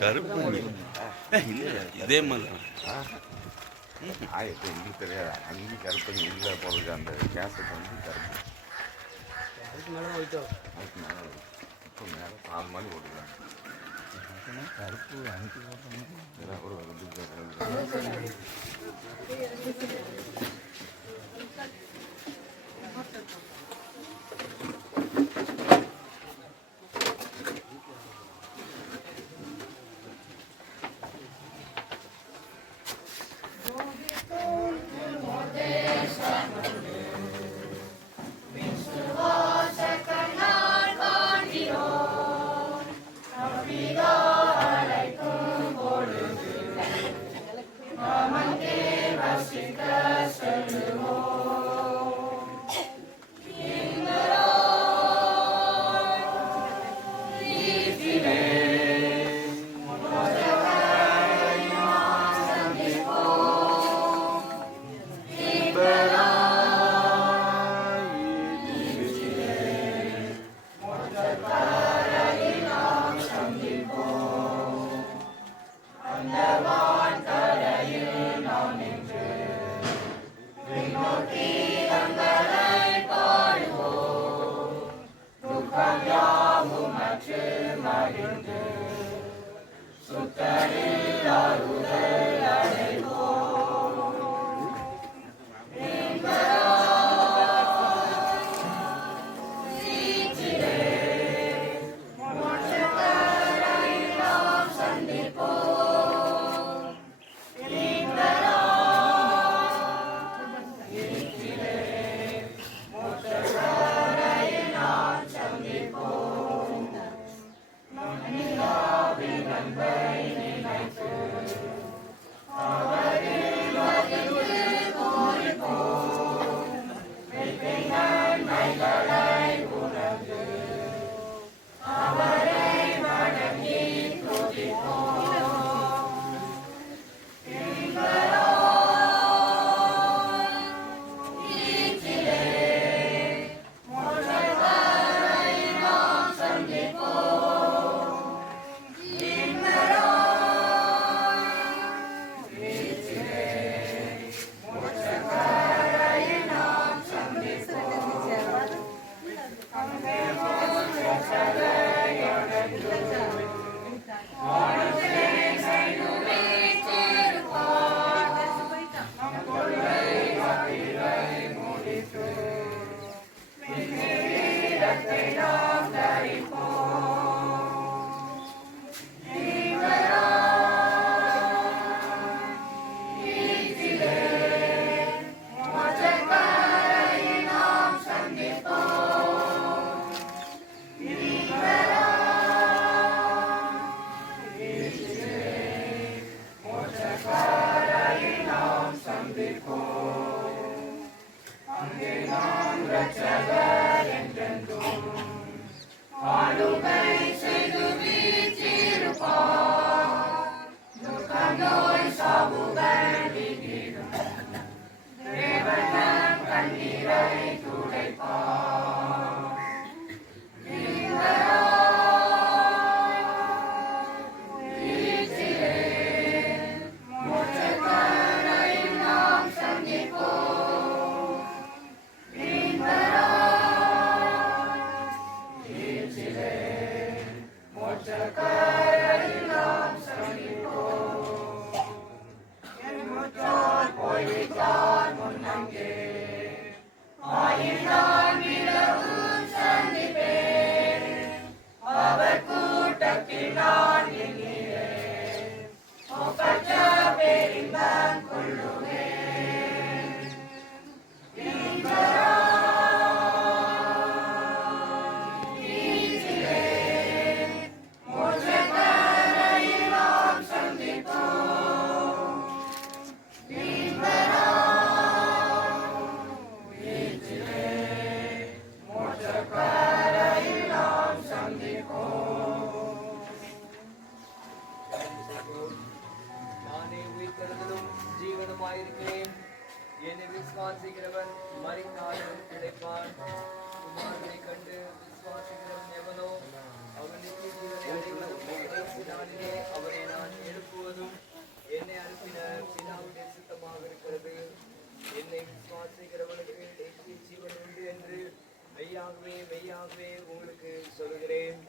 கருப்பு இதே மாதிரி எங்களுக்கு தெரியாது. அங்கேயும் கருப்பங்க இல்லை போகிறது. அந்த கேசட் வந்து கருப்பு அதுக்கு மேலே இப்போ மேலே 4 மணி போட்டுருக்காங்க. கருப்பு அனுப்பி போட்டோம்னா ஒரு என்னை விசுவாசிக்கிறவன் மரித்தாலும் பிழைப்பான். குமாரனை கண்டு விசுவாசிக்கிறவன் எவனோ அவன் நித்திய ஜீவனை அடைவதும் கடைசி நாளிலே அவனை நான் எழுப்புவதும் என்னை அனுப்பின பிதாவுடைய சித்தமாக இருக்கிறது. என்னை விசுவாசிக்கிறவனுக்கு நித்திய ஜீவன் உண்டு என்று மெய்யாகவே மெய்யாகவே உங்களுக்கு சொல்கிறேன்.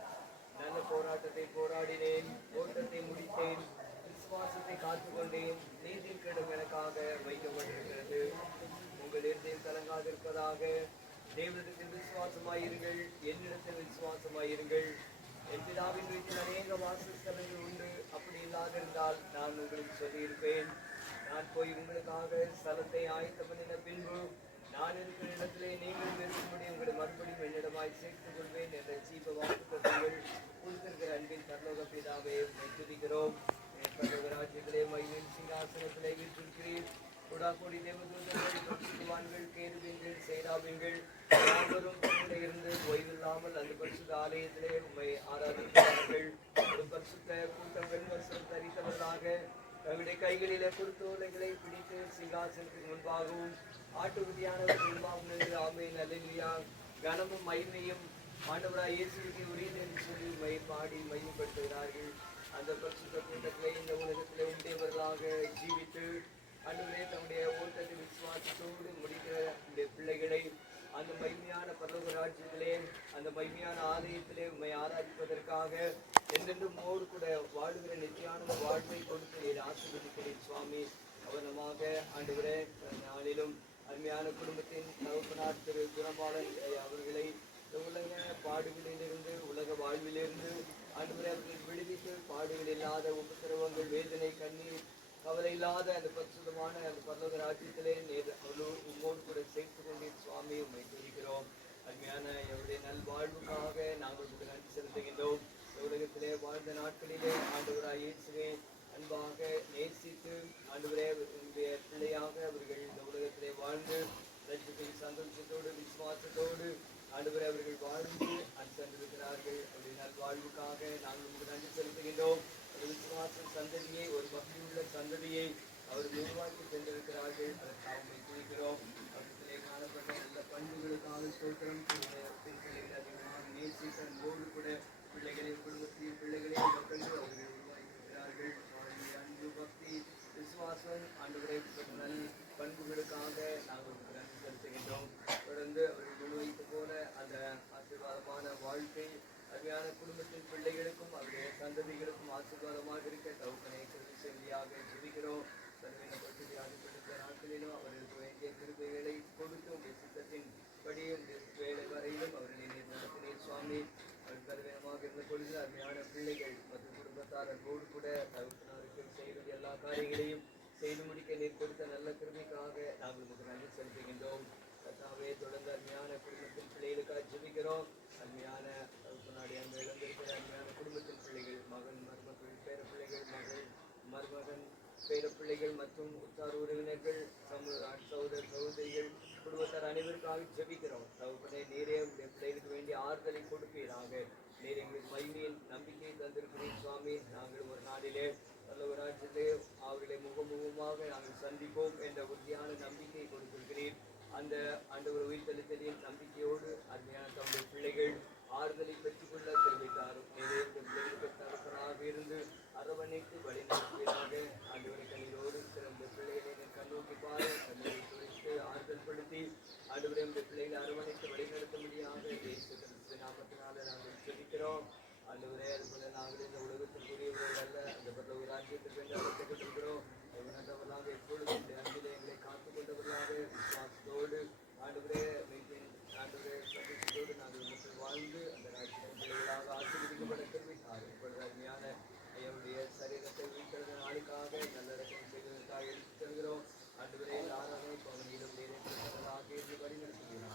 நல்ல போராட்டத்தை போராடினேன், ஓட்டத்தை முடித்தேன், விசுவாசத்தை காத்துக்கொண்டேன். நீதிக்கிடம் எனக்காக வைக்கப்பட்டிருக்கிறது. உங்கள் இருதயம் கலங்காதிருப்பதாக. தேவனிடத்தில் விசுவாசமாயிருங்கள், என்னிடத்தில் விசுவாசமாயிருங்கள். என் பிதாவின் வீட்டில் அநேக வாசஸ்தலங்கள் உண்டு. அப்படி இல்லாதிருந்தால் நான் உங்களுக்கு சொல்லியிருப்பேன். நான் போய் உங்களுக்காக ஸ்தலத்தை ஆயத்தம் பண்ணின பின்பு நான் இருக்கிற இடத்திலே நீங்கள் இருக்கும்படி உங்களை மறுபடியும் என்னிடமாய் சேர்த்துக் கொள்வேன் என்ற ஜீவ வாக்குத்தத்தங்கள் கொடுத்திருக்கிற அன்பின் பரலோக பிதாவே துதிக்கிறோம். பரலோக ராஜ்யத்திலே மகிமையின் சிங்காசனத்திலே வீற்றிருக்கிறீர். கொடாக்கோடி தேவதூதர்கள், பரிசுத்தவான்கள், கேருபீன்கள், சேராபீன்கள் யாவரும் கூட இருந்து ஓய்வில்லாமல் அந்த பரிசுத்த ஆலயத்திலே உம்மை ஆராதிக்கிறார்கள். ஒரு பரிசுத்த கூட்டங்கள் வசனம் தரித்தவர்களாக தங்களுடைய கைகளிலே குருத்தோலைகளை பிடித்து சிங்காசனத்துக்கு முன்பாகவும் ஆட்டுக்குட்டியானவர் முன்பாகவும் நின்று ஆமென் அல்லேலூயா கனமும் மகிமையும் ஆண்டவராய் இயேசுவுக்கு உரியது என்று சொல்லி பாடி மகிமைப்படுத்துகிறார்கள். அந்த பரிசுத்த கூட்டத்திலே இந்த உலகத்திலே உடையவர்களாக ஜீவித்து ஆண்டவரே தம்முடைய ஓட்டத்தை விசுவாசத்தோடு முடிக்கிற இந்த பிள்ளைகளை அந்த மகிமையான பரலோக ராஜ்யத்திலே அந்த மகிமையான ஆலயத்திலே உம்மை ஆராதிப்பதற்காக என்றென்றும் மோடு கூட வாழுகிற நித்தியான வாழ்வை கொடுத்து ஆசீர்வதிக்கிறேன் சுவாமி. அவனமாக ஆண்டவரே நாளிலும் அருமையான குடும்பத்தின் தகப்பனார் திரு குணபாலன் அவர்களை உலக பாடுகளிலிருந்து உலக வாழ்விலிருந்து ஆண்டவரே அவர்கள் விடுவித்து பாடுகள் இல்லாத உபத்திரவங்கள் வேதனை கண்ணீர் கவலை இல்லாத அந்த பரிசுத்தமான அந்த பரலோக ராஜ்யத்திலே அவளோடு உம்மோடு கூட சேர்த்து கொண்டேன் சுவாமி. உண்மை தெரிவிக்கிறோம். அருமையான எவருடைய நல்வாழ்வுக்காக நாங்கள் உங்களுக்கு நன்றி செலுத்துகின்றோம். உலகத்திலே வாழ்ந்த நாட்களிலே ஆண்டவராய் இயேசுவே அன்பாக நேசித்து ஆண்டவரே உங்களுடைய பிள்ளையாக அவர்கள் இந்த உலகத்திலே வாழ்ந்து லட்சத்தின் சந்தோஷத்தோடு விசுவாசத்தோடு ஆண்டவரே அவர்கள் வாழ்ந்து சென்றிருக்கிறார்கள். அவருடைய நல்வாழ்வுக்காக நாங்கள் உங்களுக்கு நன்றி செலுத்துகின்றோம். ஒரு விசுவாச சந்ததியை, ஒரு பக்தியுள்ள சந்ததியை அவர்கள் உருவாக்கி சென்றிருக்கிறார்கள். அதற்காக துதிக்கிறோம். அவர்களிலே காணப்பட்ட நல்ல பண்புகளுக்காக ஸ்தோத்திரம். அதிகமாக நேசித்த அன்போடு கூட பிள்ளைகளையும் குடும்பத்தையும் பிள்ளைகளையும் மக்கள் அவர்கள் உருவாக்கியிருக்கிறார்கள். அவருடைய அன்பு, பக்தி, விசுவாசம் ஆண்டவரை நல் பண்புகளுக்காக நாங்கள் நன்றி செலுத்துகின்றோம். தொடர்ந்து அவர்கள் முன்வைத்து போல அந்த ஆசீர்வாதமான வாழ்க்கை அருமையான குடும்பத்தின் பிள்ளைகளுக்கும் அவருடைய சந்ததிகளுக்கும் ஆசீர்வாதமாக இருக்க தவுக்கனை செல்வியாக ஜெபிக்கிறோம். பலவீனப்பட்டு வியாதிப்படுத்த நாட்களிலும் அவர்களுக்கு வேண்டிய கிருபைகளை கொடுத்து உடைய சித்தத்தின் படியும் வேலை வரையிலும் அவர்களை நீர் நடத்தினீர் சுவாமி. அவர் பலவீனமாக இருந்த பொழுது அருமையான பிள்ளைகள் மற்றும் குடும்பத்தார் அன்போடு கூட தவுக்கனாருக்கு செய்வது எல்லா காரியங்களையும் செய்து முடிக்க நீர் கொடுத்த நல்ல கிருமைக்காக நாங்கள் உங்களுக்கு நன்றி செலுத்துகின்றோம். கர்த்தாவே தொடர்ந்து அருமையான குடும்பத்தின் பிள்ளைகளுக்காக ஜெபிக்கிறோம். அருமையான முன்னாடி அந்த இழந்திருக்கிற அருமையான குடும்பத்தின் பிள்ளைகள், மகன், மருமக்கள், பேர பிள்ளைகள், மகள், மருமகன், பேர பிள்ளைகள் மற்றும் உற்றார் உறவினர்கள், சகோதர சகோதரிகள், குடும்பத்தார் அனைவருக்காக ஜெபிக்கிறோம். தகப்பனே நீரே உடைய பிள்ளைகளுக்கு வேண்டிய ஆறுதலை கொடுப்பீராக. நீர் எங்களுக்கு மகிமையின் நம்பிக்கையை தந்திருக்கிறீர் சுவாமி. நாங்கள் ஒரு நாளிலே நல்ல ஒரு ராஜ்யத்திலே அவர்களை முகமுகமாக நாங்கள் சந்திப்போம் என்ற உறுதியான நம்பிக்கை கொடுத்திருக்கிறீர். அந்த ஆண்டவர் உயிர்த்தெழுதலின் நம்பிக்கையோடு அருமையான தம்முடைய பிள்ளைகள் ஆறுதலை பெற்றுக்கொள்ள தெரிவித்தார். பிள்ளைகளுக்கு தரப்பனாக இருந்து அரவணைத்து வழிநடத்துவீராக. ஆண்டவரை கண்ணீரோடு சிறந்த பிள்ளைகளை கண்ணோக்கி பாரு, கண்ணீரை குறித்து ஆறுதல் படுத்தி ஆண்டவரை இந்த பிள்ளைகளை அரவணைத்து வழிநடத்த முடியாத நாமத்தினால நாங்கள் ஜெபிக்கிறோம். ஆண்டவரே அதுபோல நாங்கள் இந்த உலகத்திற்குரியவர்கள் அல்ல, அந்த பரலோக ராஜ்யத்திற்கு என்று அழைக்கப்பட்டிருக்கிறோம். அவர்களாக எப்பொழுதும் அன்பிலே எங்களை காத்துக் கொண்டவர்களாக விசுவாசத்தோடு ஆண்டவரே ஆண்டவரே சந்தோஷத்தோடு நாங்கள் மக்கள் வாழ்ந்து அந்த ராஜ்யத்தின் பிள்ளைகளாக ஆசீர்வதிக்கப்பட தெரிவித்தார். இப்பொழுது அருமையான ஐயாவுடைய சரீரத்தை உயிர்த்தெழுந்த நாளுக்காக நல்லடக்கம் செய்வதற்காக எடுத்துச் செல்கிறோம். ஆண்டவரே ஆராதனை பகுதியிலும் நேரங்களாக இருந்து வழிநடத்துகிறோம்.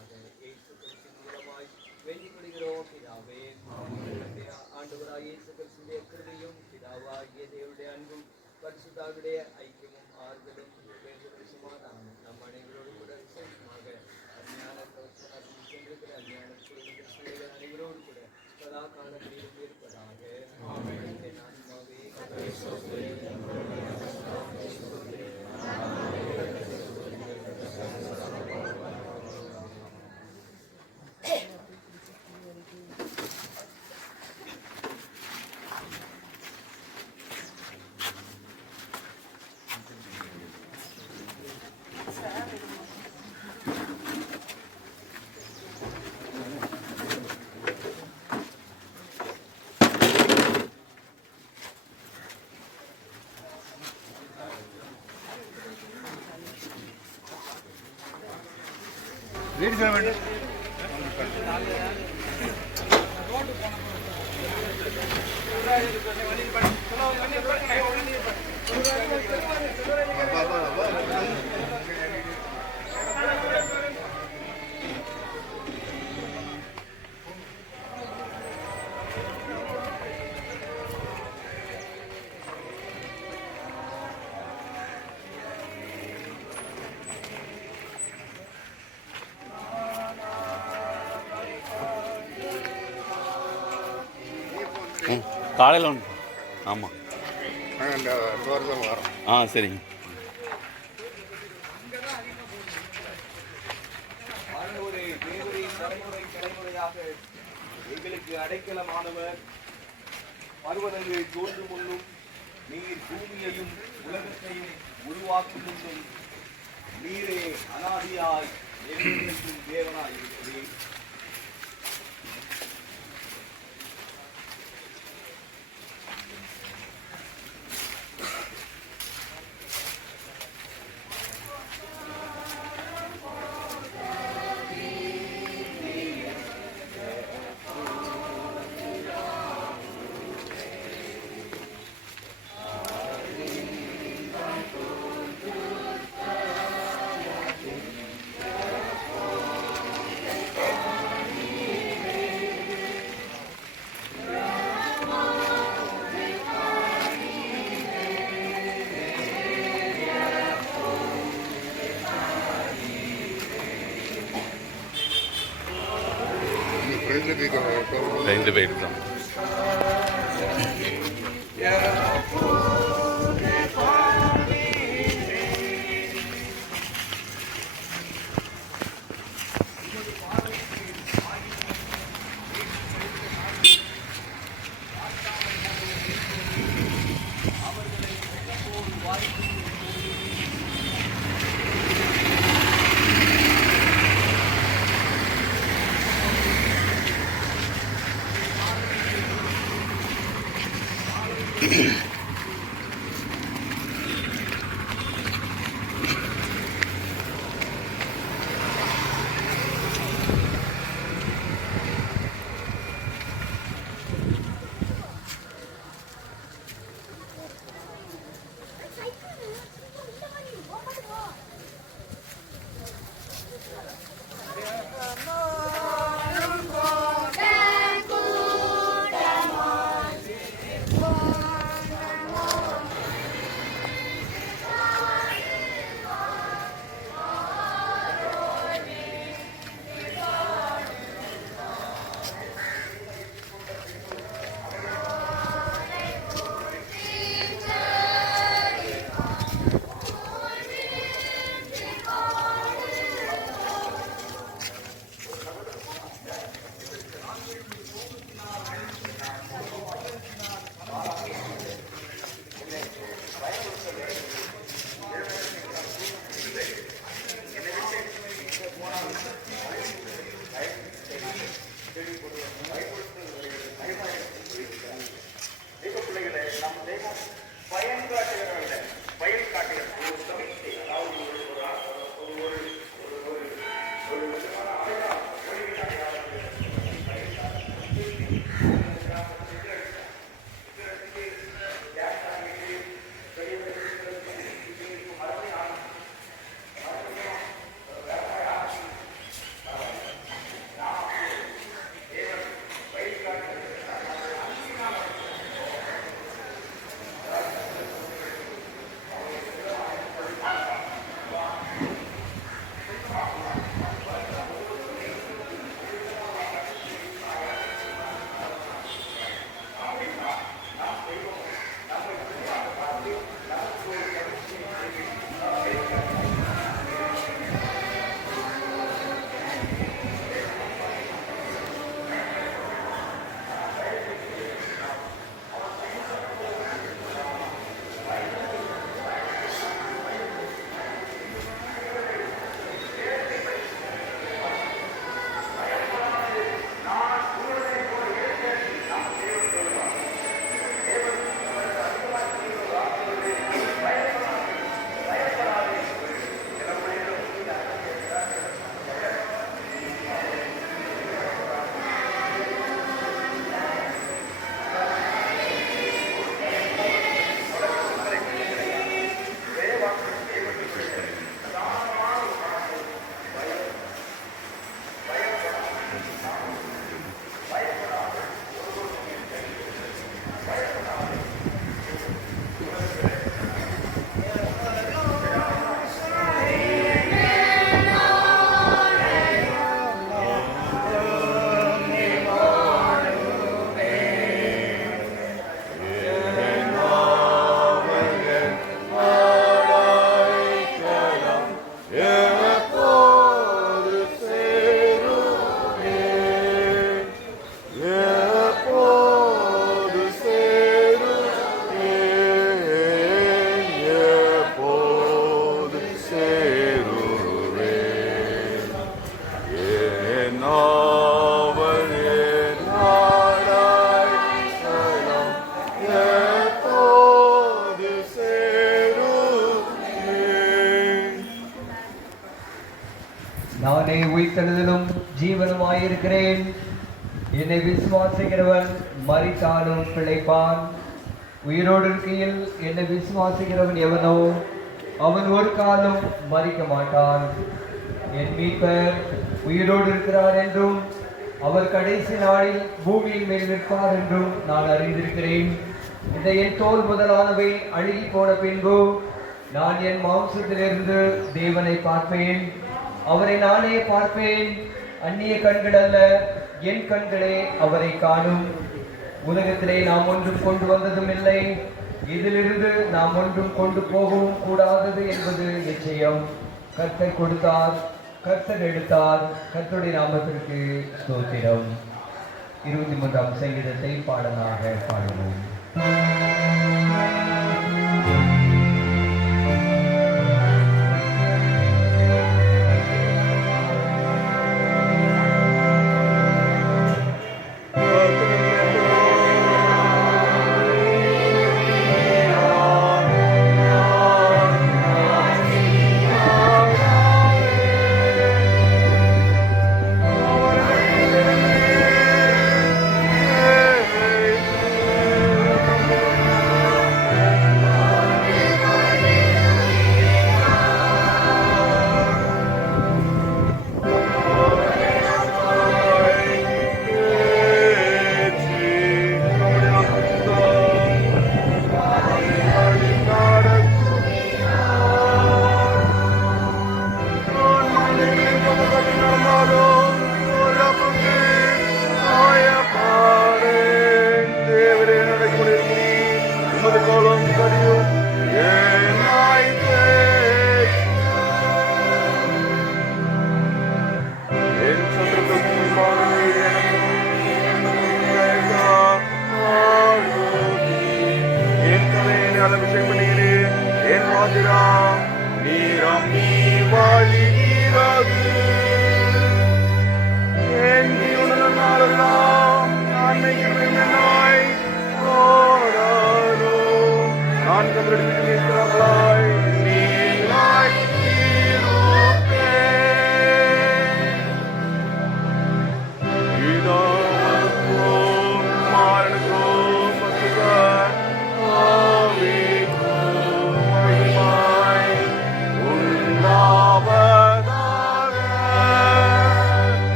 காலையில் ஒன்று. ஆமாம். சரிங்க. தலைமுறையாக எங்களுக்கு அடைக்கலமானவர். பருவதங்கள் தோன்றும் முன்னும் நீர் பூமியையும் உலகத்தையும் உருவாக்கும் முன்னும் நீரே அனாதியாய் என்றென்றைக்கும் தேவனாய் இருக்கிறீர். ரெண்டு பேர் தான். நானே உயிர்த்தெழுதலும் ஜீவனுமாயிருக்கிறேன். என்னை விசுவாசிக்கிறவன் மரித்தாலும் பிழைப்பான். உயிரோடு இருக்கையில் என்னை விசுவாசிக்கிறவன் எவனோ அவன் ஒரு காலம் மரிக்க மாட்டான். என் மீட்பர் உயிரோடு இருக்கிறார் என்றும் அவர் கடைசி நாளில் பூமியின் மேல் நிற்பார் என்றும் நான் அறிந்திருக்கிறேன். இந்த என் தோல் முதலானவை அழுகி போன பின்பு நான் என் மாம்சத்திலிருந்து தேவனை பார்ப்பேன். அவரை நானே பார்ப்பேன். அந்நிய கண்கள் அல்ல, என் கண்களே அவரை காணும். உலகத்திலே நாம் ஒன்றும் கொண்டு வந்ததும் இல்லை, இதிலிருந்து நாம் ஒன்றும் கொண்டு போகவும் கூடாதது என்பது நிச்சயம். கர்த்தர் கொடுத்தார், கர்த்தர் எடுத்தார். கர்த்தருடைய நாமத்திற்கு ஸ்தோத்திரம். 23ஆம் சங்கீதத்தை பாடலாக பாடுவோம்.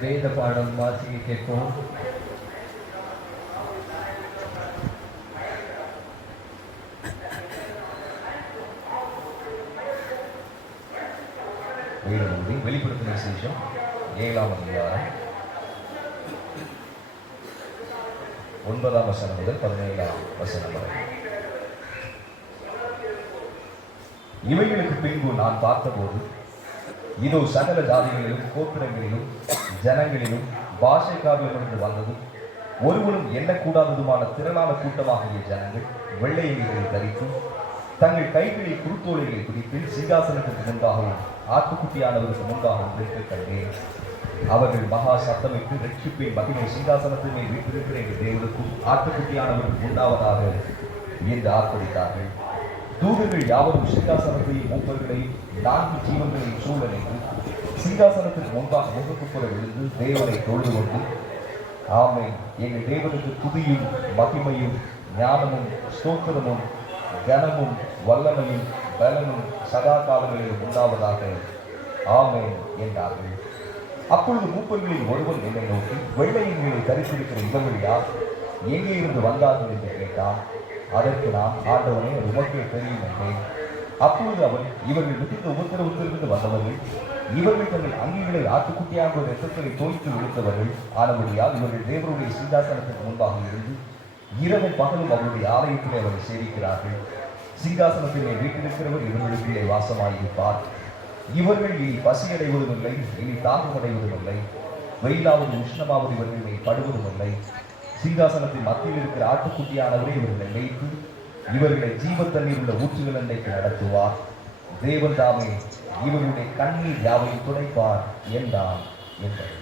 வேத பாடம் வாசிக்க கேட்போம். வெளிப்படுத்தின விசேஷம் 7ஆம் அதிகாரம் 9ஆம் வசனம் முதல் 17ஆம் வசனம் வரை. இவைகளுக்கு பின்பு நான் பார்த்தபோது இதோ சகல ஜாதிகளிலும் கோத்திரங்களிலும் ஜனங்களிலும் பாஷைக்காரர்களிலிருந்து வந்ததும் ஒருவனும் எண்ணக்கூடாததுமான திரளான கூட்டமாகிய ஜனங்கள் வெள்ளையணிகளை தரித்து தங்கள் கைகளில் குருத்தோலைகளை பிடித்து சிங்காசனத்திற்கு முன்பாகவும் ஆட்டுக்குட்டியானவருக்கு முன்பாகவும் நிற்க கண்டேன். அவர்கள் மகா சத்தமிட்டு ரட்சிப்பின் மகிமை சிங்காசனத்தின் மேல் வீட்டிருக்கிற எங்கள் தேவனுக்கும் ஆட்டுக்குட்டியானவருக்கு உண்டாவதாக என்று ஆர்ப்பரித்தார்கள். தூதர்கள் யாவரும் சிங்காசனத்தையும் மூப்பர்களையும் 4 ஜீவன்களையும் சூழ நின்று சிங்காசனத்திற்கு முன்பாக முகப்புற விழுந்து தேவனை தொழுது கொண்டு, ஆமென், எங்கள் தேவனுக்கு துதியும் மகிமையும் ஞானமும் ஸ்தோத்திரமும் கனமும் வல்லமையும் பலனும் சதா காலங்களிலும் உண்டாவதாக, ஆமென் என்றார்கள். அப்பொழுது மூப்பர்களில் ஒருவன் என்னை நோக்கி, வெள்ளையின் மேலே தரித்திருக்கிற இவர்கள் யார், எங்கே இருந்து வந்தார்கள் என்று கேட்டான். அதற்கு நான், ஆண்டவனே, அது உமக்கே தெரியும் என்றேன். அப்பொழுது அவன், இவர்கள் மிகுந்த உபத்திரவத்திலிருந்து வந்தவர்கள், இவர்கள் தங்கள் அங்கிகளை ஆட்டுக்குட்டியாக ரத்தத்தை தோய்த்து விழுத்தவர்கள் ஆனபடியால் இவர்கள் தேவனுடைய சிங்காசனத்திற்கு முன்பாக இருந்து இரவும் பகலும் அவருடைய ஆலயத்திலே அவரை சேவிக்கிறார்கள். சிங்காசனத்திலே வீட்டிருக்கிறவர் இவர்களுக்குள்ளே வாசமாயிருப்பார். இவர்கள் இனி பசியடைவதும் இல்லை, இனி தாகமடைவதும் இல்லை, வெயிலாவது உஷ்ணமாவது இவர்கள் படுவதும் இல்லை. சிங்காசனத்தின் மத்தியில் இருக்கிற ஆட்டுக்குட்டியானவரே இவர்களை வைத்து இவர்களை ஜீவ தண்ணீர் உள்ள ஊற்றுகள் அன்றைக்கு நடத்துவார். தேவன் தாமே இவர்களுடைய கண்ணீர் யாவையும் துடைப்பார் என்றார் என்றார்.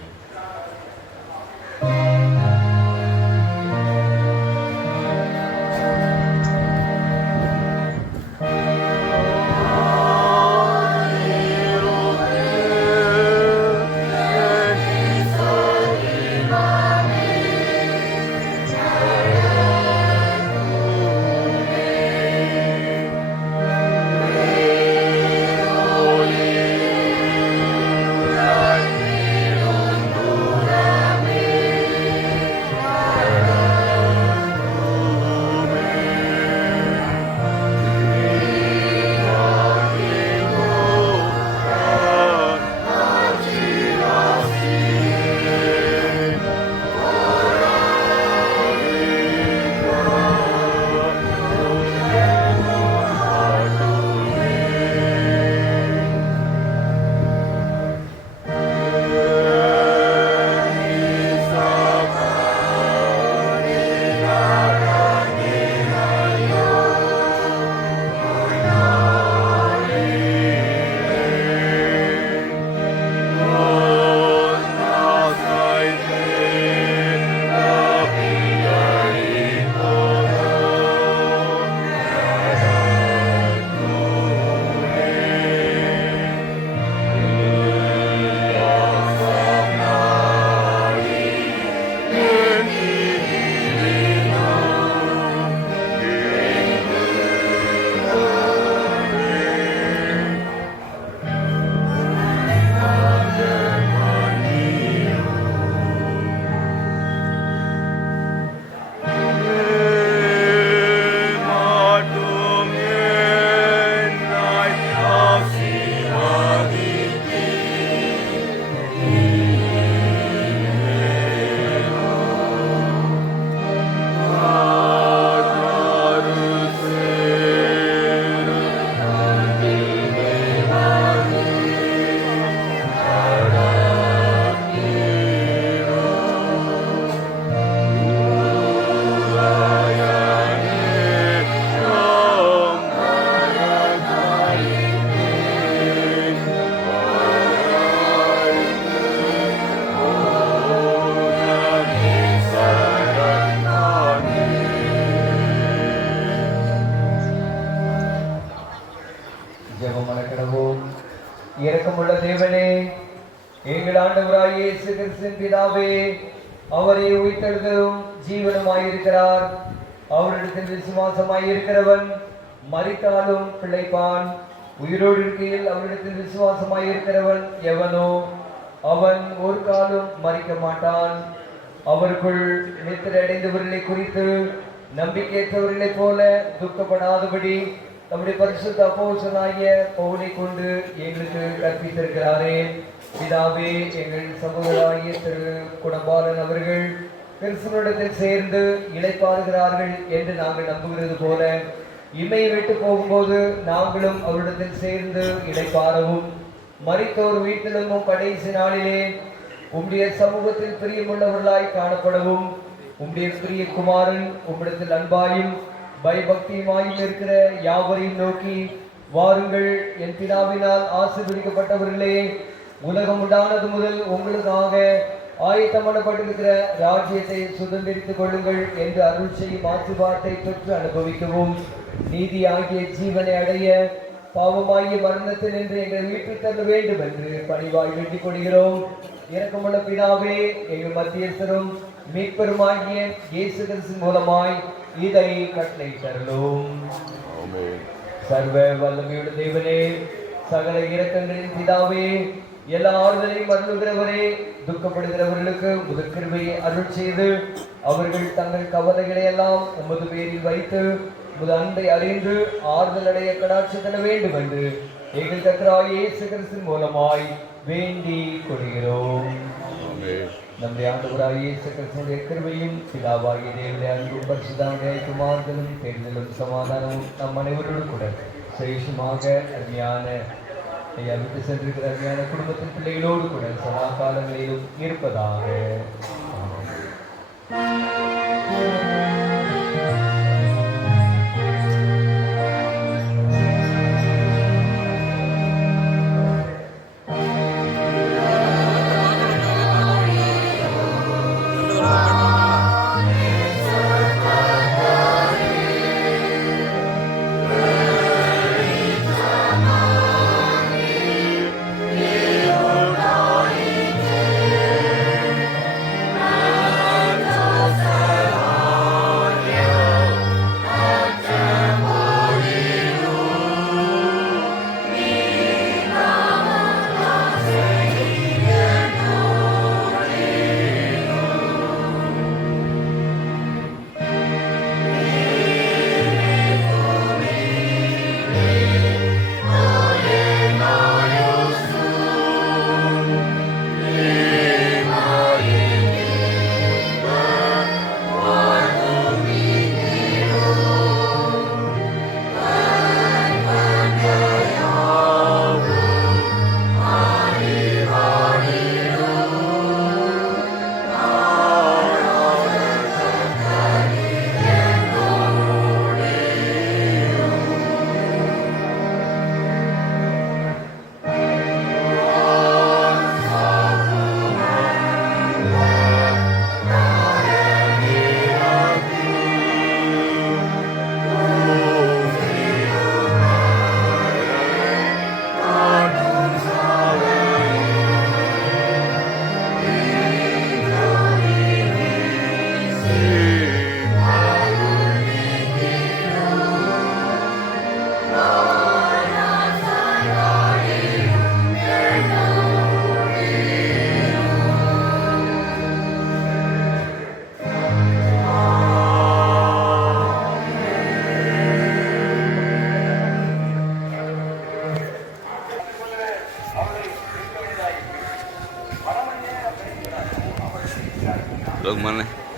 இரக்கமுள்ள தேவனே, எங்கள் ஆண்டவராகிய இயேசு கிறிஸ்துவின் பிதாவே, அவரே உயிர்த்தெழுதலும் ஜீவனுமாயிருக்கிறார். அவரிடத்தில் விசுவாசமாயிருக்கிறவன் மரித்தாலும் பிழைப்பான். உயிரோடு இருக்கையில் அவரிடத்தில் விசுவாசமாயிருக்கிறவன் எவனோ அவன் ஒரு காலம் மரிக்க மாட்டான். அவருக்குள் நித்திரை அடைந்தவர்களை குறித்து நம்பிக்கையற்றவர்களைப் போல துக்கப்படாதபடி நம்முடைய பரிசுத்த அப்போஸ்தலனாகிய பவுலை கொண்டு எங்களுக்கு கற்பித்திருக்கிறாரே. பிதாவே, எங்கள் சகோதரராகிய திரு குணபாலன் அவர்கள் கிறிஸ்துவனிடத்தில் சேர்ந்து இளைப்பாறுகிறார்கள் என்று நாங்கள் நம்புகிறது போல, இமையை விட்டு போகும்போது நாங்களும் அவரிடத்தில் சேர்ந்து இளைப்பாறவும், மரித்தோர் வீட்டிலும் கடைசி நாளிலே உம்முடைய சமூகத்தில் பிரியமுள்ளவர்களாய் காணப்படவும், உம்முடைய பிரிய குமாரன் உம்மிடத்தில் அன்பாயும் பயபக்தியுமாயும் இருக்கிற யாவரையும் நோக்கி, வாருங்கள் என் பிதாவினால் ஆசீர்வதிக்கப்பட்டவர்களே, உலகம் உண்டானது முதல் உங்களுக்காக ஆயத்தமானப்பட்டிருக்கிற ராஜ்யத்தை சுதந்திரித்துக் கொள்ளுங்கள் என்று அருள் செய்யும் ஆசீர்வாதத்தை பெற்று அனுபவிக்கவும், நீதியாகிய ஜீவனை அடைய பாவமாகிய மரணத்தில் நின்று எங்களை மீட்டுத் தர வேண்டும் என்று பணிவாய் வேண்டிக் கொள்கிறோம். இரக்கமுள்ள பிதாவே, எங்கள் மத்தியஸ்தரும் மீட்பெருமாகிய இயேசு கிறிஸ்து மூலமாய் இதை கட்டளை தரலும். சர்வ வல்லமையுள்ள தேவனே, சகல இரக்கங்களின் பிதாவே, எல்லா ஆறுதலையும் அருளுகிறவரே, துக்கப்படுகிறவர்களுக்கு முதற் கிருபையை அருள் செய்து அவர்கள் தங்கள் கவலைகளை எல்லாம் உமது பேரில் வைத்து உமது அன்பை அறிந்து ஆறுதல் அடைய கடாட்சி தர வேண்டும் என்று எங்கள் கர்த்தராகிய இயேசு கிறிஸ்துவின் மூலமாய் வேண்டிக் கொள்கிறோம். நம்முடைய ஆண்டவராகிய இயேசு கிறிஸ்துவின் கிருபையும் பிதாவாகிய தேவனுடைய அன்பும் பரிசுத்தமுடைய ஐக்கியமாதலும் தேர்தலும் சமாதானமும் நம் அனைவரோடு கூட சேஷமாக அருமையான விட்டு சென்றிருக்கிற அருமையான குடும்பத்தின் பிள்ளைகளோடு கூட சதா காலங்களிலும் இருப்பதாக.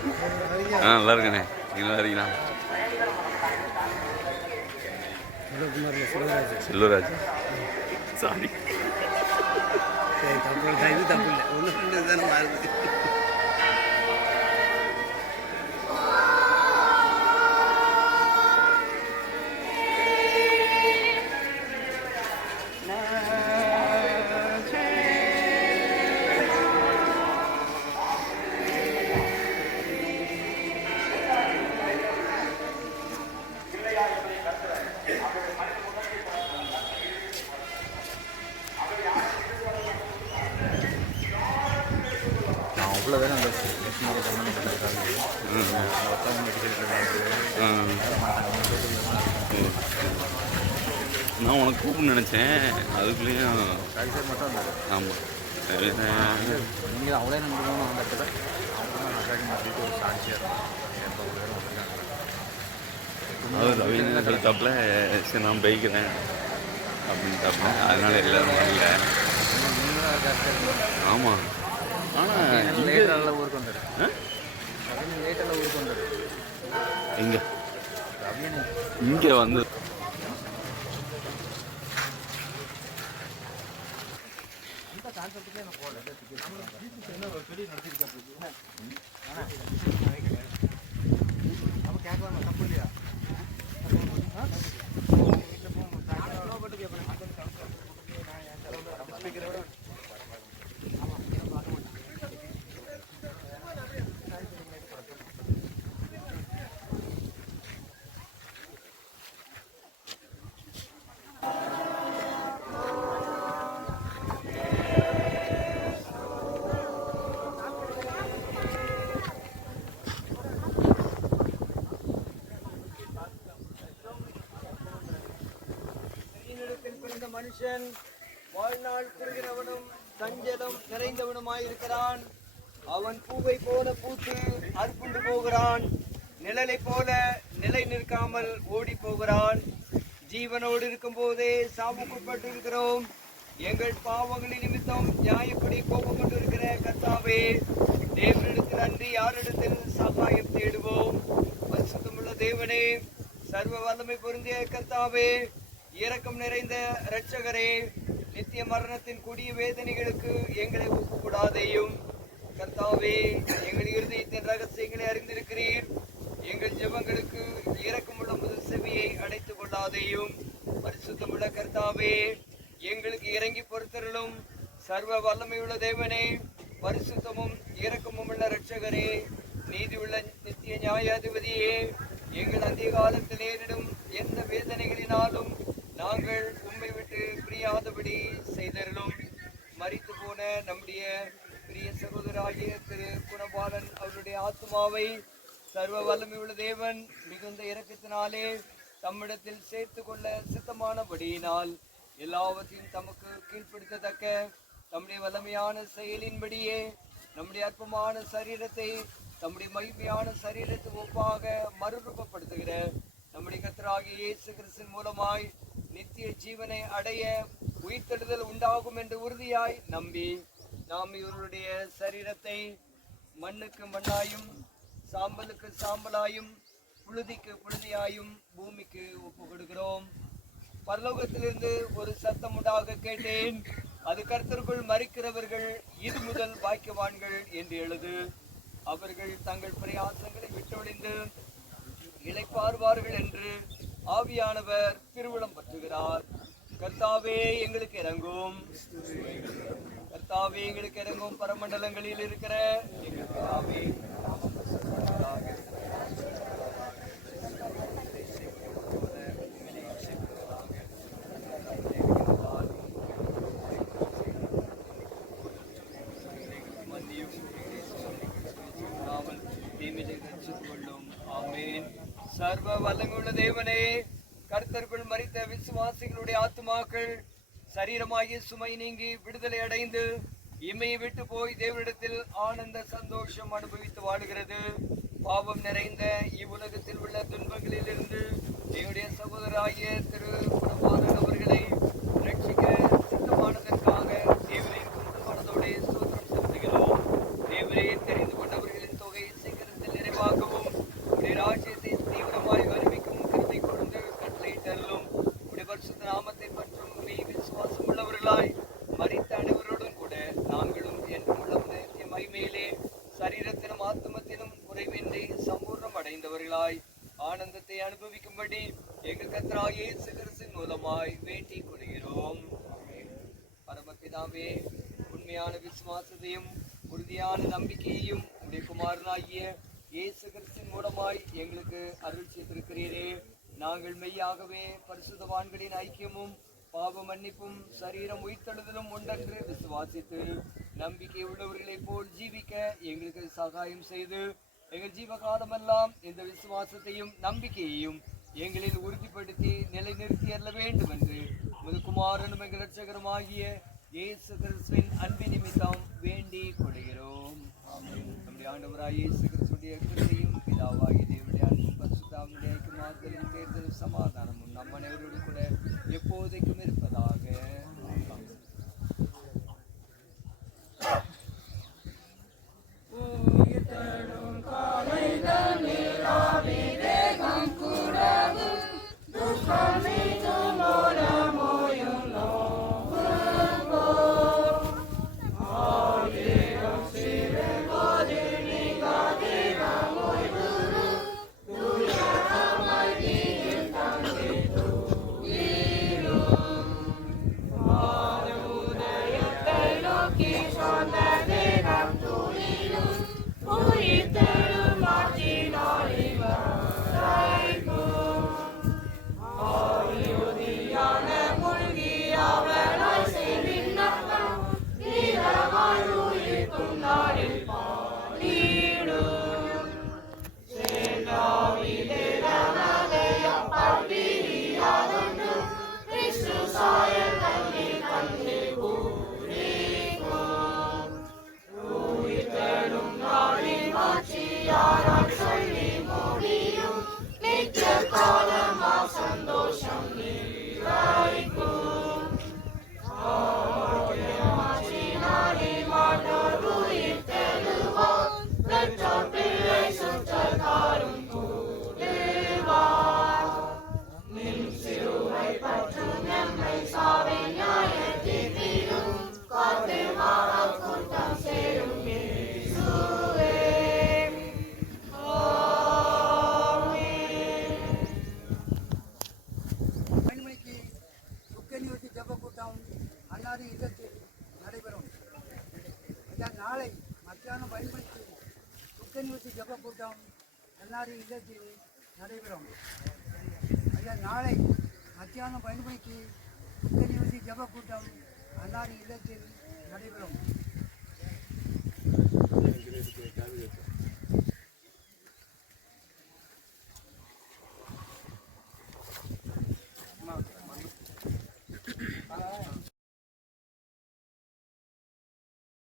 நல்லா இருக்கண்ணே. நீங்கள் நல்லா இருக்கீங்களா? செல்வராஜ். சாரி. தப்பு இல்லை, ஒன்று ரெண்டு தானே மாறுது. அவ்வளோ வேலை அந்த மிஷினரி சம்மந்தம் பண்ணிருக்காங்க. நான் உனக்கு கூப்பிட்டு நினச்சேன், அதுக்குள்ளேயும் கடைசியாக மட்டும் வந்தார். ஆமாம். நீங்கள் அவ்வளோ நம்பணும் அந்த இடத்துல அவங்க அட்டாக் மாற்றிட்டு ஒரு சாட்சியாக இருக்கும். அவ்வளோ வேலை வந்துருக்காங்க. அது ரவீந்திரன் சொல்லிட்டாப்புல, சரி நான் பைக்கிறேன் அப்படின்ட்டாப்புல, அதனால எல்லோரும் வரல. நீங்களும் ஜாஸ்தியாக இருக்கணும். ஆமாம். ஆனால் லேட்டெல்லாம் ஊருக்கு வந்துடு. லேட்டெல்லாம் ஊருக்கு வந்துடு. இங்கே இங்கே வந்து கேட்கலாம், தப்பு இல்லையா? பிறந்த மனுஷன் வாழ்நாள் குறுகிறவனும் சஞ்சலம் நிறைந்தவனுமாயிருக்கிறான். அவன் பூவை போல பூத்து அற்புண்டு போகிறான், நிழலை போல நிலை நிற்காமல் ஓடி போகிறான். ஜீவனோடு இருக்கும் போதே சாவுக்குட்பட்டிருக்கிறோம். எங்கள் பாவங்களின் நிமித்தம் நியாயப்படி கோபம் கொண்டிருக்கிற கர்த்தாவே, தேவனிடத்தில் அன்றி யாரிடத்தில் சகாயம் தேடுவோம்? பரிசுத்தமுள்ள தேவனே, சர்வ வல்லமை பொருந்திய கர்த்தாவே, இரக்கம் நிறைந்த இரட்சகரே, நித்திய மரணத்தின் கொடிய வேதனைகளுக்கு எங்களை ஒப்புக்கூடாதேயும். கர்த்தாவே, எங்கள் இருதயத்தின் ரகசியங்களை அறிந்திருக்கிறீர். எங்கள் ஜெபங்களுக்கு இரக்கமுள்ள முதல் செவியை அடைத்துக் கொள்ளாதேயும். பரிசுத்தமுள்ள கர்த்தாவே, எங்களுக்கு இறங்கி பொறுத்தருளும். சர்வ வல்லமையுள்ள தேவனே, பரிசுத்தமும் இரக்கமும் உள்ள இரட்சகரே, நீதியுள்ள நித்திய நியாயாதிபதியே, எங்கள் அதிக காலத்தில் நேரிடும் எந்த வேதனைகளினாலும் நாங்கள் உம்மை விட்டு பிரியாதபடி செய்தருளும். மரித்து போன நம்முடைய பிரிய சகோதராகிய திரு குணபாலன் அவருடைய ஆத்மாவை சர்வ வல்லமையுள்ள தேவன் மிகுந்த இரக்கத்தினாலே தம்மிடத்தில் சேர்த்து கொள்ள சித்தமானபடியினால் எல்லாவற்றையும் தமக்கு கீழ்ப்படுத்தத்தக்க தம்முடைய வல்லமையான செயலின்படியே நம்முடைய அற்பமான சரீரத்தை தம்முடைய மகிமையான சரீரத்தை ஒப்பாக மறுரூபப்படுத்துகிற நம்முடைய கர்த்தராகிய இயேசு கிறிஸ்துவின் மூலமாய் நித்திய ஜீவனை அடைய உயிர்த்தெழுதல் உண்டாகும் என்று உறுதியாய் நம்பி நாம் இவருடைய சரீரத்தை மண்ணுக்கு மண்ணாயும் சாம்பலுக்கு சாம்பலாயும் புழுதிக்கு புழுதியாயும் பூமிக்கு ஒப்பு கொடுக்கிறோம். பரலோகத்திலிருந்து ஒரு சத்தம் உண்டாக கேட்டேன், அது கர்த்தருக்குள் மரிக்கிறவர்கள் இது முதல் பாக்கியவான்கள் என்று எழுது. அவர்கள் தங்கள் பிரயாசங்களை விட்டொழிந்து இளைப்பாறுவார்கள் என்று ஆவியானவர் திருவிழம் பற்றுகிறார். கர்த்தாவே எங்களுக்கு இறங்கும், கர்த்தாவே எங்களுக்கு இறங்கும். பரமண்டலங்களில் இருக்கிற எங்கள் பிதாவே, சர்வ வல்லமையுள்ள தேவனே, கர்த்தருக்குள் மரித்த விசுவாசிகளுடைய ஆத்துமாக்கள் சரீரமாகிய சுமை நீங்கி விடுதலை அடைந்து இம்மையை விட்டு போய் தேவனிடத்தில் ஆனந்த சந்தோஷம் அனுபவித்து வாழுகிறது. பாவம் நிறைந்த இவ்வுலகத்தில் உள்ள துன்பங்களிலிருந்து என்னுடைய சகோதராகிய திரு குணபாலன் அவர்களை ரட்சிக்க சித்தமானதற்காக தேவரின் மனதோட ஸ்தோத்திரம் செலுத்துகிறோம். தேவரே, தெரிந்து கொண்டவர்களின் தொகை சீக்கிரத்தில் குறைவின்றி சம்பூர்ணம் அடைந்தவர்களாய் ஆனந்தத்தை அனுபவிக்கும்படி எங்கள் கர்த்தராகிய இயேசு கிறிஸ்துவின் மூலமாய் வேண்டிக் கொள்கிறோம். பரமபிதாவே, உண்மையான விசுவாசத்தையும் உறுதியான நம்பிக்கையையும் உடைய குமாரனாகிய இயேசு கிறிஸ்துவின் மூலமாய் எங்களுக்கு அருள் செய்திருக்கிறீரே. நாங்கள் மெய்யாகவே பரிசுத்தவான்களின் ஐக்கியமும் பாவ மன்னிப்பும் சரீரம் உயிர்த்தெழுதலும் உண்டென்று விசுவாசித்து நம்பிக்கை உள்ளவர்களைப் போல் ஜீவிக்க எங்களுக்கு சகாயம் செய்து எங்கள் ஜீவகாலமெல்லாம் இந்த விசுவாசத்தையும் நம்பிக்கையையும் எங்களில் உறுதிப்படுத்தி நிலைநிறுத்தி அருள வேண்டும் என்று முதுகுமாரனும் எங்கள் இரட்சகருமாகிய இயேசு கிறிஸ்துவின் அன்பின் நிமித்தம் வேண்டிக் கொள்கிறோம். நம்முடைய ஆண்டவராய் இயேசு கிறிஸ்துடைய கிருபையும் பிதாவாகிய தேவனுடைய அன்பும் பரிசுத்தாவினுடைய ஐக்கியமாதலும் தேர்தலும் சமாதானமும் நம் அனைவரோடு கூட எப்போதைக்கும் இருப்பதாக. நாளை மத்தியானம் 5 மணிக்கு சுக்கநிவர்த்தி ஜப கூட்டம் என்ஆர்இ இல்லத்தில் நடைபெறும். ஐயா, நாளை மத்தியானம் 5 மணிக்கு சுக்கநிவர்த்தி ஜப கூட்டம் என்ஆர்இ இல்லத்தில் நடைபெறும்.